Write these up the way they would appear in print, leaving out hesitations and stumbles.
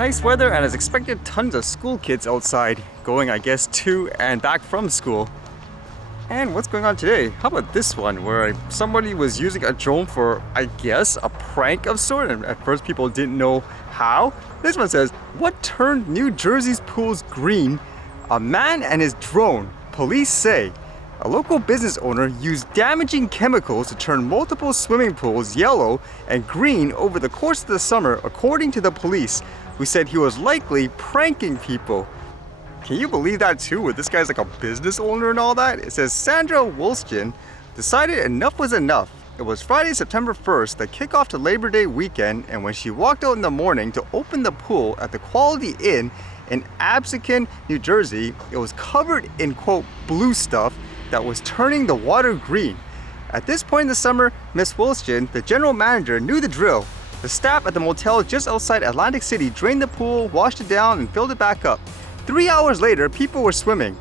Nice weather and as expected, tons of school kids outside going, I guess, to and back from school. And what's going on today? How about this one where somebody was using a drone for, I guess, a prank of sort, and at first people didn't know how. This one says, what turned New Jersey's pools green? A man and his drone, police say. A local business owner used damaging chemicals to turn multiple swimming pools yellow and green over the course of the summer, according to the police, who said he was likely pranking people. Can you believe that too, where this guy's like a business owner and all that? It says Sandra Wolskin decided enough was enough. It was Friday, September 1st, the kickoff to Labor Day weekend, and when she walked out in the morning to open the pool at the Quality Inn in Absecon, New Jersey, it was covered in, quote, blue stuff that was turning the water green. At this point in the summer, Miss Wolskin, the general manager, knew the drill. The staff at the motel just outside Atlantic City drained the pool, washed it down, and filled it back up. 3 hours later, people were swimming.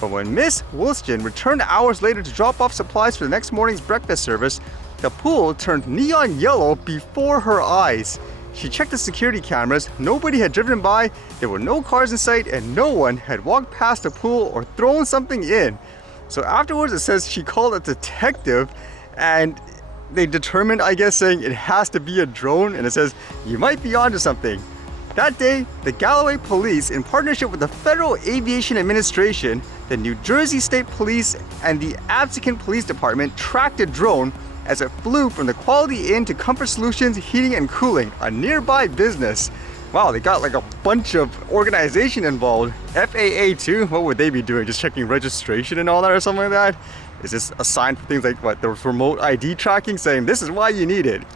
But when Miss Wolskin returned hours later to drop off supplies for the next morning's breakfast service, the pool turned neon yellow before her eyes. She checked the security cameras, nobody had driven by, there were no cars in sight, and no one had walked past the pool or thrown something in. So afterwards it says she called a detective and they determined, I guess, saying it has to be a drone, and it says, you might be onto something. That day, the Galloway Police, in partnership with the Federal Aviation Administration, the New Jersey State Police, and the Absecon Police Department tracked a drone as it flew from the Quality Inn to Comfort Solutions Heating and Cooling, a nearby business. Wow, they got like a bunch of organization involved. FAA too? What would they be doing? Just checking registration and all that or something like that? Is this a sign for things like what, the remote ID tracking, saying this is why you need it? It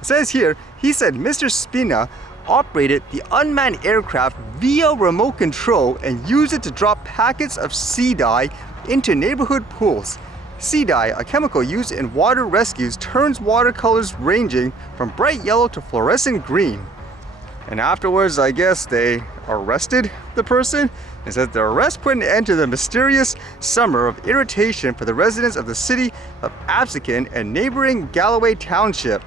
says here, he said Mr. Spina operated the unmanned aircraft via remote control and used it to drop packets of sea dye into neighborhood pools. Sea dye, a chemical used in water rescues, turns watercolors ranging from bright yellow to fluorescent green. And afterwards, I guess they arrested the person. It says the arrest put an end to the mysterious summer of irritation for the residents of the city of Absecon and neighboring Galloway Township.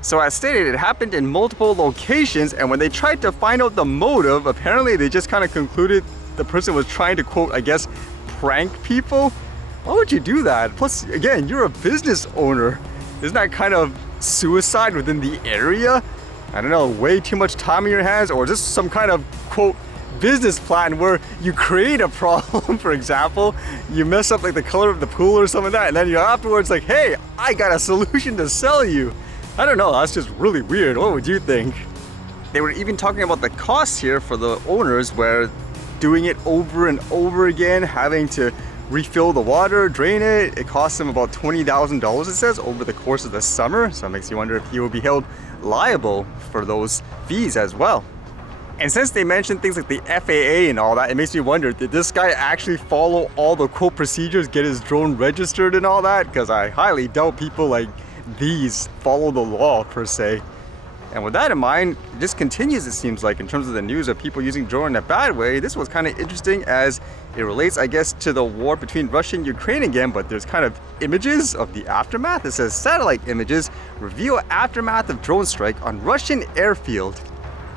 So as stated, it happened in multiple locations, and when they tried to find out the motive, apparently they just kind of concluded the person was trying to, quote, I guess, prank people. Why would you do that? Plus, again, you're a business owner. Isn't that kind of suicide within the area? I don't know, way too much time on your hands, or just some kind of, quote, business plan where you create a problem, for example, you mess up like the color of the pool or something like that, and then you're afterwards like, hey, I got a solution to sell you. I don't know, that's just really weird. What would you think? They were even talking about the costs here for the owners, where doing it over and over again, having to refill the water, drain it, it costs them about $20,000, it says, over the course of the summer. So it makes you wonder if he will be held liable for those fees as well. And since they mentioned things like the FAA and all that, it makes me wonder, did this guy actually follow all the quote procedures, get his drone registered and all that? Because I highly doubt people like these follow the law per se. And with that in mind, it just continues, it seems like, in terms of the news of people using drone in a bad way. This was kind of interesting as it relates, I guess, to the war between Russia and Ukraine again, but there's kind of images of the aftermath. It says satellite images reveal aftermath of drone strike on Russian airfield.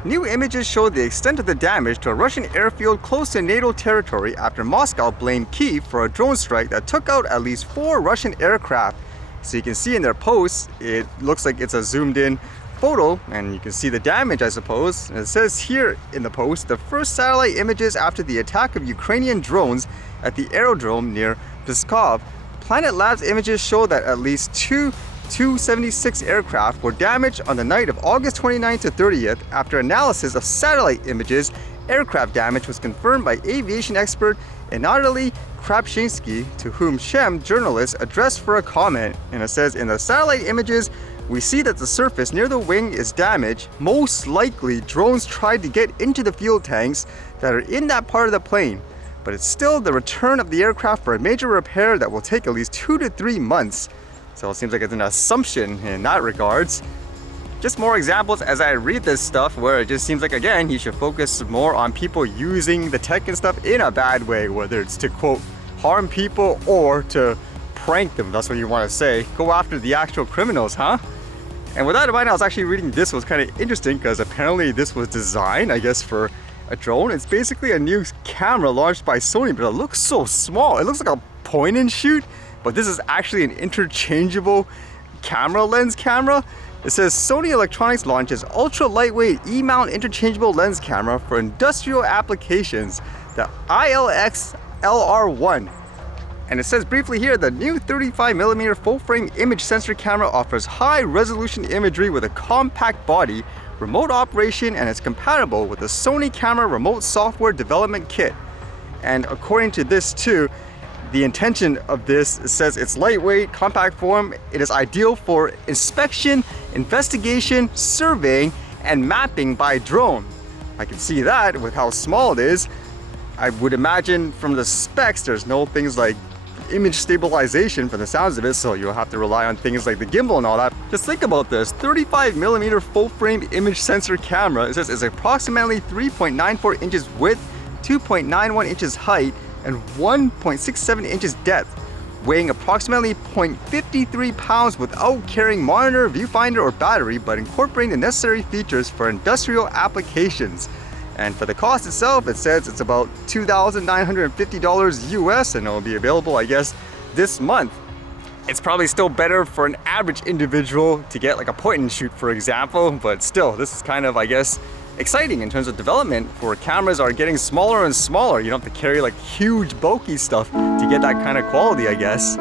New images show the extent of the damage to a Russian airfield close to NATO territory after Moscow blamed Kyiv for a drone strike that took out at least 4 Russian aircraft. So you can see in their posts, it looks like it's a zoomed in photo, and you can see the damage, I suppose. And it says here in the post, the first satellite images after the attack of Ukrainian drones at the aerodrome near Pskov. Planet Labs images show that at least 2 Tu-76 aircraft were damaged on the night of August 29th to 30th. After analysis of satellite images, aircraft damage was confirmed by aviation expert Anatoly Krapshinsky, to whom Shem journalists addressed for a comment. And it says, in the satellite images, we see that the surface near the wing is damaged. Most likely, drones tried to get into the fuel tanks that are in that part of the plane. But it's still the return of the aircraft for a major repair that will take at least 2 to 3 months. So it seems like it's an assumption in that regards. Just more examples as I read this stuff where it just seems like, again, you should focus more on people using the tech and stuff in a bad way, whether it's to, quote, harm people or to prank them. That's what you want to say. Go after the actual criminals, huh? And with that in mind, I was actually reading this was kind of interesting because apparently this was designed, I guess, for a drone. It's basically a new camera launched by Sony, but it looks so small. It looks like a point and shoot, but this is actually an interchangeable camera lens camera. It says Sony Electronics launches ultra lightweight E-mount interchangeable lens camera for industrial applications, the ILX-LR1. And it says briefly here, the new 35mm full-frame image sensor camera offers high-resolution imagery with a compact body, remote operation, and is compatible with the Sony Camera Remote Software Development Kit. And according to this too, the intention of this, it says it's lightweight, compact form. It is ideal for inspection, investigation, surveying, and mapping by drone. I can see that with how small it is. I would imagine from the specs, there's no things like image stabilization from the sounds of it, so you'll have to rely on things like the gimbal and all that. Just think about this, 35mm full-frame image sensor camera. It says it's approximately 3.94 inches width, 2.91 inches height, and 1.67 inches depth, weighing approximately 0.53 pounds without carrying monitor, viewfinder, or battery, but incorporating the necessary features for industrial applications. And for the cost itself, it says it's about $2,950 US, and it will be available, I guess, this month. It's probably still better for an average individual to get like a point and shoot, for example, but still, this is kind of, I guess, exciting in terms of development, for cameras are getting smaller and smaller. You don't have to carry like huge bulky stuff to get that kind of quality, I guess.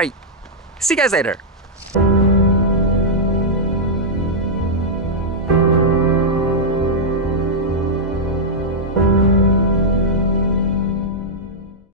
Alright, see you guys later.